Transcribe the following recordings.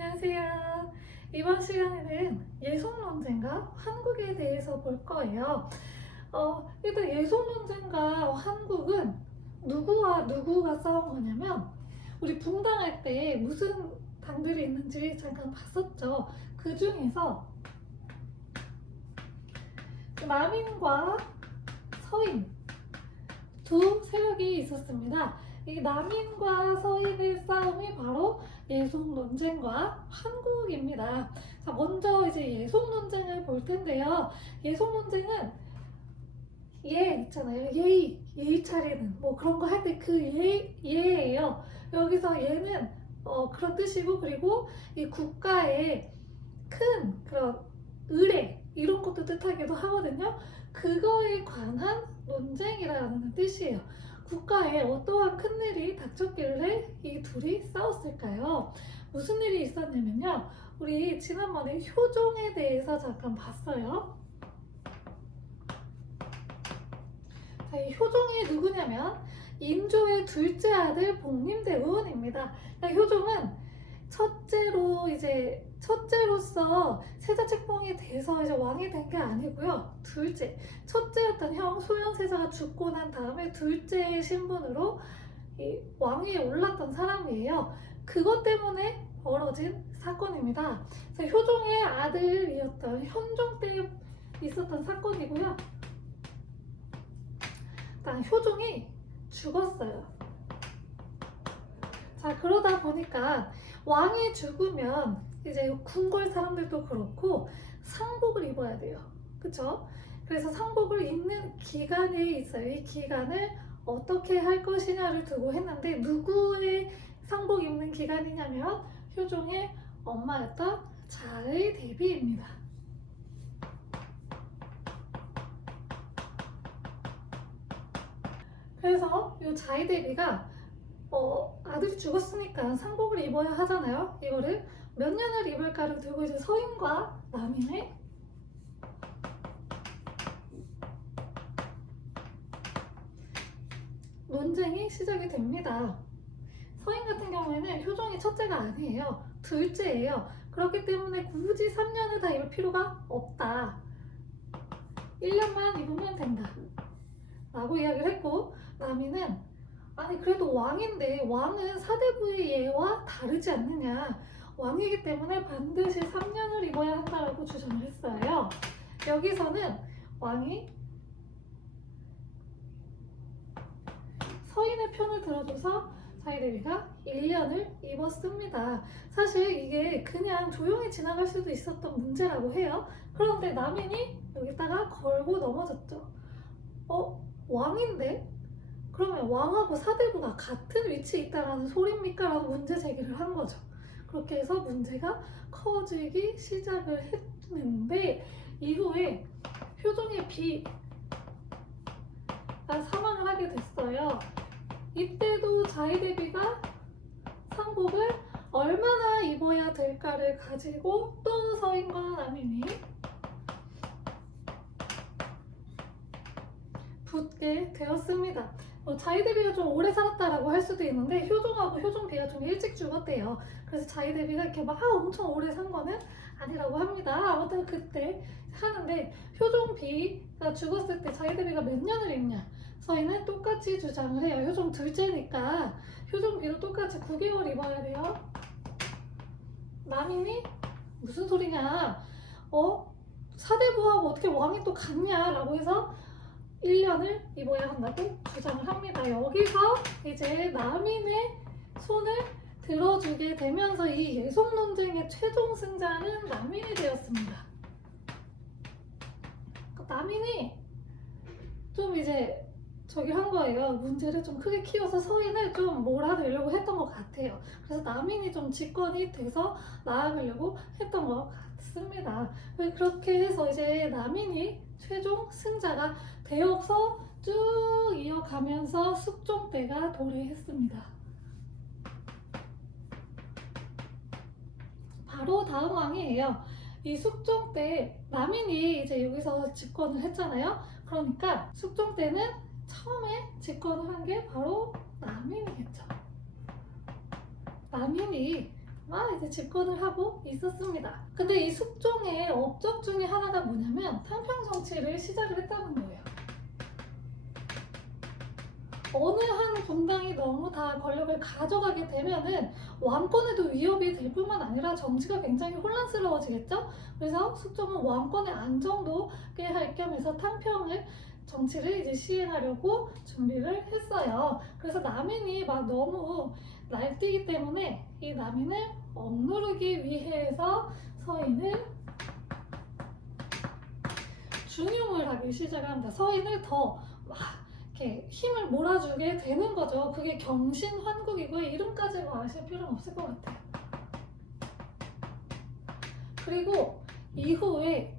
안녕하세요. 이번 시간에는 예속 논쟁과 환국에 대해서 볼 거예요. 일단 예속 논쟁과 환국은 누구와 누구가 싸운 거냐면, 우리 붕당할 때 무슨 당들이 있는지 잠깐 봤었죠. 그 중에서 남인과 서인 두 세력이 있었습니다. 이 남인과 서인의 싸움이 바로 예속 논쟁과 환국입니다. 자, 먼저 이제 예속 논쟁을 볼 텐데요. 예속 논쟁은 예 있잖아요. 예의 차리는 뭐 그런 거 할 때 그 예예요. 여기서 예는 그런 뜻이고, 그리고 이 국가의 큰 그런 의례 이런 것도 뜻하기도 하거든요. 그거에 관한 논쟁이라는 뜻이에요. 국가에 어떠한 큰일이 닥쳤길래 이 둘이 싸웠을까요? 무슨 일이 있었냐면요. 우리 지난번에 효종에 대해서 잠깐 봤어요. 자, 이 효종이 누구냐면 인조의 둘째 아들 복림대군입니다. 효종은 첫째로서 세자책봉이 돼서 이제 왕이 된 게 아니고요. 첫째였던 형 소현세자가 죽고 난 다음에 둘째의 신분으로 이 왕위에 올랐던 사람이에요. 그것 때문에 벌어진 사건입니다. 효종의 아들이었던 현종 때 있었던 사건이고요. 일단 효종이 죽었어요. 자, 그러다 보니까 왕이 죽으면 이제 궁궐 사람들도 그렇고 상복을 입어야 돼요. 그쵸? 그래서 상복을 입는 기간이 있어요. 이 기간을 어떻게 할 것이냐를 두고 했는데, 누구의 상복 입는 기간이냐면 효종의 엄마였던 자의 대비입니다. 그래서 이 자의 대비가 아들이 죽었으니까 상복을 입어야 하잖아요. 이거를 몇 년을 입을까를 두고 이제 서인과 남인의 논쟁이 시작이 됩니다. 서인 같은 경우에는 효종이 첫째가 아니에요. 둘째예요. 그렇기 때문에 굳이 3년을 다 입을 필요가 없다. 1년만 입으면 된다. 라고 이야기를 했고, 남인은 아니 그래도 왕인데 왕은 사대부의 예와 다르지 않느냐, 왕이기 때문에 반드시 3년을 입어야 한다라고 주장을 했어요. 여기서는 왕이 서인의 편을 들어줘서 자이대비가 1년을 입었습니다. 사실 이게 그냥 조용히 지나갈 수도 있었던 문제라고 해요. 그런데 남인이 여기다가 걸고 넘어졌죠. 왕인데? 그러면 왕하고 사대부가 같은 위치에 있다라는 소리입니까? 라고 문제 제기를 한 거죠. 그렇게 해서 문제가 커지기 시작을 했는데, 이후에 효종의 비가 사망을 하게 됐어요. 이때도 자의대비가 상복을 얼마나 입어야 될까를 가지고 또 서인과 남인이 붙게 되었습니다. 자의대비가 좀 오래 살았다라고 할 수도 있는데, 효종하고 효종비가 좀 일찍 죽었대요. 그래서 자의대비가 이렇게 막 엄청 오래 산 거는 아니라고 합니다. 아무튼 그때 하는데, 효종비가 죽었을 때 자의대비가 몇 년을 입냐? 서인은 똑같이 주장을 해요. 효종 둘째니까 효종비도 똑같이 9개월 입어야 돼요. 남인이 무슨 소리냐? 사대부하고 어떻게 왕이 또 같냐? 라고 해서 1년을 입어야 한다고 주장을 합니다. 여기서 이제 남인의 손을 들어주게 되면서 이 예속 논쟁의 최종 승자는 남인이 되었습니다. 남인이 좀 이제 한 거예요. 문제를 좀 크게 키워서 서인을 좀 몰아내려고 했던 것 같아요. 그래서 남인이 좀 집권이 돼서 나아가려고 했던 것 같습니다. 그렇게 해서 이제 남인이 최종 승자가 되어서 쭉 이어가면서 숙종 때가 도래했습니다. 바로 다음 왕이에요. 이 숙종 때 남인이 이제 여기서 집권을 했잖아요. 그러니까 숙종 때는 처음에 집권을 한 게 바로 남인이겠죠. 남인이 막 이제 집권을 하고 있었습니다. 근데 이 숙종의 업적 중에 하나가 뭐냐면 탕평 정치를 시작을 했다는 거예요. 어느 한 분당이 너무 다 권력을 가져가게 되면은 왕권에도 위협이 될 뿐만 아니라 정치가 굉장히 혼란스러워지겠죠? 그래서 숙종은 왕권의 안정도 꾀할 겸해서 탕평을 정치를 이제 시행하려고 준비를 했어요. 그래서 남인이 막 너무 날뛰기 때문에 이 남인을 억누르기 위해서 서인을 중용을 하기 시작합니다. 서인을 더 이렇게 힘을 몰아주게 되는 거죠. 그게 경신환국이고 이름까지 뭐 아실 필요는 없을 것 같아요. 그리고 이후에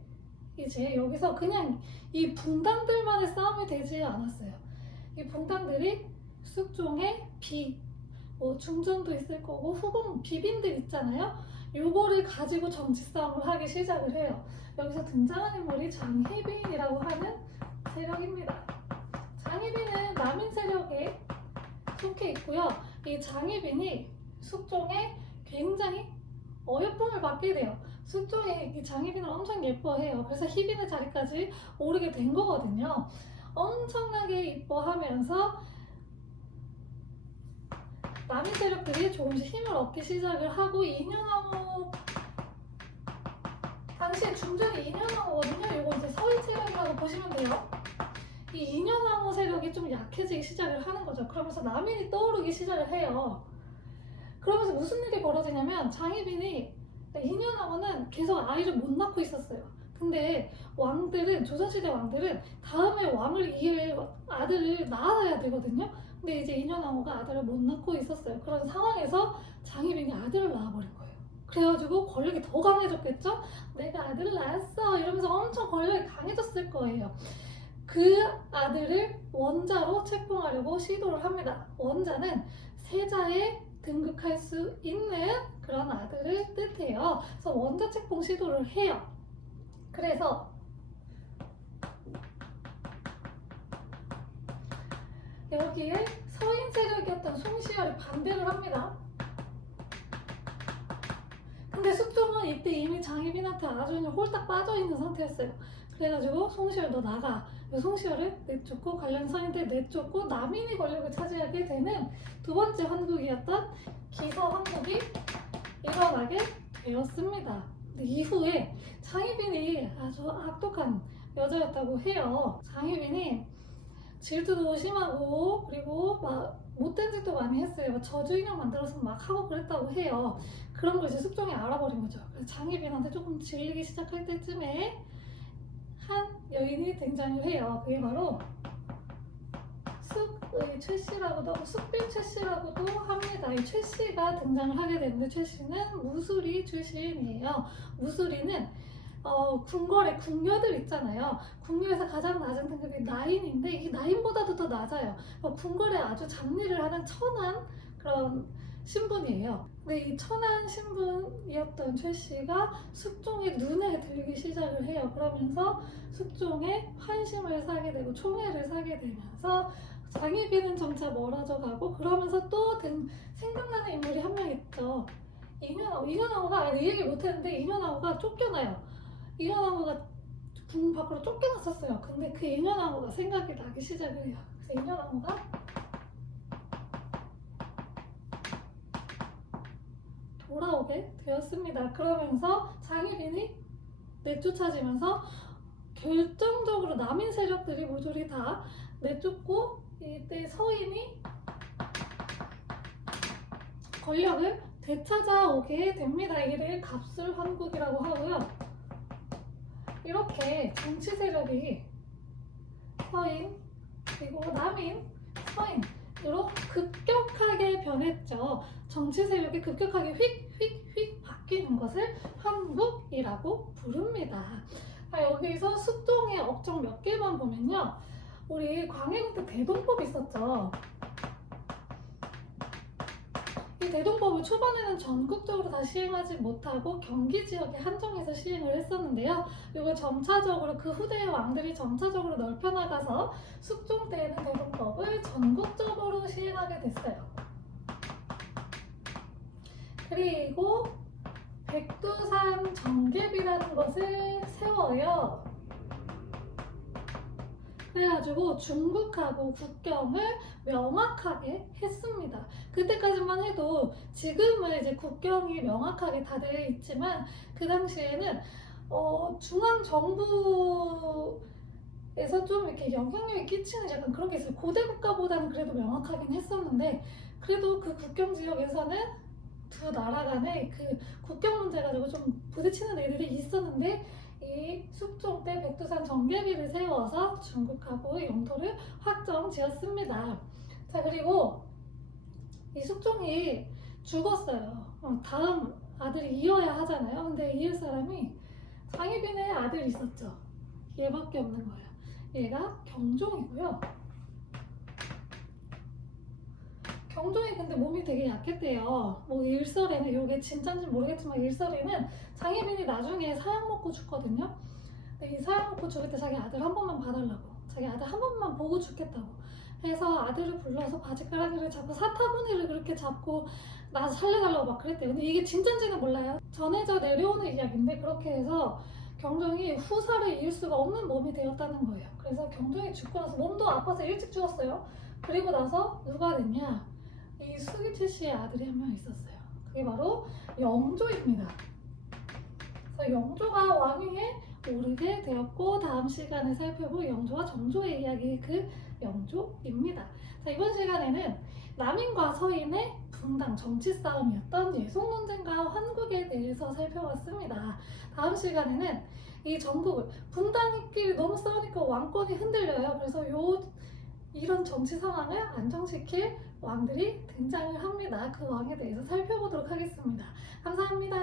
이제 여기서 그냥 이 붕당들만의 싸움이 되지 않았어요. 이 붕당들이 숙종의 뭐 중전도 있을 거고 후궁 비빈들 있잖아요. 요거를 가지고 정치 싸움을 하기 시작을 해요. 여기서 등장하는 인물이 장희빈이라고 하는 세력입니다. 장희빈은 남인 세력에 속해 있고요. 이 장희빈이 숙종에 굉장히 어여쁨을 받게 돼요. 숙종이 이 장희빈을 엄청 예뻐해요. 그래서 희빈의 자리까지 오르게 된 거거든요. 엄청나게 이뻐하면서 남인 세력들이 조금씩 힘을 얻기 시작을 하고 인현왕후 당시에 중전이 인현왕후거든요. 이거 이제 서인 세력이라고 보시면 돼요. 이 인현왕후 세력이 좀 약해지기 시작을 하는 거죠. 그러면서 남인이 떠오르기 시작을 해요. 그러면서 무슨 일이 벌어지냐면 장희빈이 인현왕후는 계속 아이를 못 낳고 있었어요. 근데 왕들은 조선시대 왕들은 다음에 왕을 이을 아들을 낳아야 되거든요. 근데 이제 인현왕후가 아들을 못 낳고 있었어요. 그런 상황에서 장희빈이 아들을 낳아버린 거예요. 그래가지고 권력이 더 강해졌겠죠? 내가 아들을 낳았어 이러면서 엄청 권력이 강해졌을 거예요. 그 아들을 원자로 책봉하려고 시도를 합니다. 원자는 세자에 등극할 수 있는 그런 아들을 뜻해요. 그래서 원자 책봉 시도를 해요. 그래서 여기에 서인 세력이었던 송시열이 반대를 합니다. 근데 숙종은 이때 이미 장희빈한테 아주 그냥 홀딱 빠져있는 상태였어요. 그래가지고 송시열 너 나가. 송시열을 내쫓고 관련 서인들 내쫓고 남인이 권력을 차지하게 되는 두 번째 환국이었던 기서환국이 일어나게 되었습니다. 근데 이후에 장희빈이 아주 악독한 여자였다고 해요. 장희빈이 질투도 심하고 그리고 막 못된 짓도 많이 했어요. 저주인형 만들어서 막 하고 그랬다고 해요. 그런 걸 이제 숙종이 알아버린 거죠. 그래서 장희빈한테 조금 질리기 시작할 때쯤에 한 여인이 등장을 해요. 그게 바로 숙의 최씨라고도 숙빈 최씨라고도 합니다. 이 최씨가 등장을 하게 되는데 최씨는 무술이 출신이에요. 무술이는 궁궐의 궁녀들 있잖아요. 궁녀에서 가장 낮은 등급이 나인인데 이 나인보다도 더 낮아요. 궁궐에 아주 잡일을 하는 천한 그런 신분이에요. 근데 이 천한 신분이었던 최씨가 숙종의 눈에 들기 시작을 해요. 그러면서 숙종의 환심을 사게 되고 총애를 사게 되면서 장희빈은 점차 멀어져 가고 그러면서 또 생각나는 인물이 한 명 있죠. 인현왕후가 이 얘기 못했는데 인현왕후가 쫓겨나요. 인현왕후가 궁 밖으로 쫓겨났었어요. 근데 그 인현왕후가 생각이 나기 시작을 해요. 그래서 인현왕후가 돌아오게 되었습니다. 그러면서 장희빈이 내쫓아지면서 결정적으로 남인 세력들이 모조리 다 내쫓고 이때 서인이 권력을 되찾아오게 됩니다. 이를 갑술환국이라고 하고요. 이렇게 정치 세력이 서인 그리고 남인 서인으로 급격하게 변했죠. 정치 세력이 급격하게 휙휙휙 바뀌는 것을 환국이라고 부릅니다. 여기서 숙종의 업적 몇 개만 보면요. 우리 광해군 때 대동법 있었죠. 이 대동법을 초반에는 전국적으로 다 시행하지 못하고 경기 지역에 한정해서 시행을 했었는데요. 이걸 점차적으로 그 후대의 왕들이 점차적으로 넓혀나가서 숙종 때에는 대동법을 전국적으로 시행하게 됐어요. 그리고 백두산 정계비라는 것을 세워요. 그래가지고 중국하고 국경을 명확하게 했습니다. 그때까지만 해도 지금은 이제 국경이 명확하게 다 되어 있지만 그 당시에는 중앙 정부에서 좀 이렇게 영향력이 끼치는 약간 그런 게 있어요. 고대 국가보다는 그래도 명확하긴 했었는데 그래도 그 국경 지역에서는 두 나라 간에 그 국경 문제 가지고 좀 부딪히는 일들이 있었는데 이 숙종 때 백두산 정계비를 세워서 중국하고 영토를 확정 지었습니다. 자, 그리고 이 숙종이 죽었어요. 다음 아들이 이어야 하잖아요. 근데 이을 사람이 장희빈의 아들이 있었죠. 얘밖에 없는 거예요. 얘가 경종이고요. 경종이 근데 몸이 되게 약했대요. 뭐 일설에는 이게 진짜인지 모르겠지만 일설에는 장희빈이 나중에 사약 먹고 죽거든요. 근데 이 사약 먹고 죽을 때 자기 아들 한 번만 봐달라고, 자기 아들 한 번만 보고 죽겠다고 해서 아들을 불러서 바지가랑이를 잡고 사타구니를 그렇게 잡고 나 살려달라고 막 그랬대요. 근데 이게 진짜인지는 몰라요. 전해져 내려오는 이야기인데 그렇게 해서 경종이 후사를 이을 수가 없는 몸이 되었다는 거예요. 그래서 경종이 죽고 나서 몸도 아파서 일찍 죽었어요. 그리고 나서 누가 됐냐? 이 수기채 씨의 아들이 한 명 있었어요. 그게 바로 영조입니다. 그래서 영조가 왕위에 오르게 되었고 다음 시간에 살펴볼 영조와 정조의 이야기 그 영조입니다. 자, 이번 시간에는 남인과 서인의 분당 정치 싸움이었던 예속 논쟁과 환국에 대해서 살펴봤습니다. 다음 시간에는 이 전국을 분당끼리 너무 싸우니까 왕권이 흔들려요. 그래서 이런 정치 상황을 안정시킬 왕들이 등장을 합니다. 그 왕에 대해서 살펴보도록 하겠습니다. 감사합니다.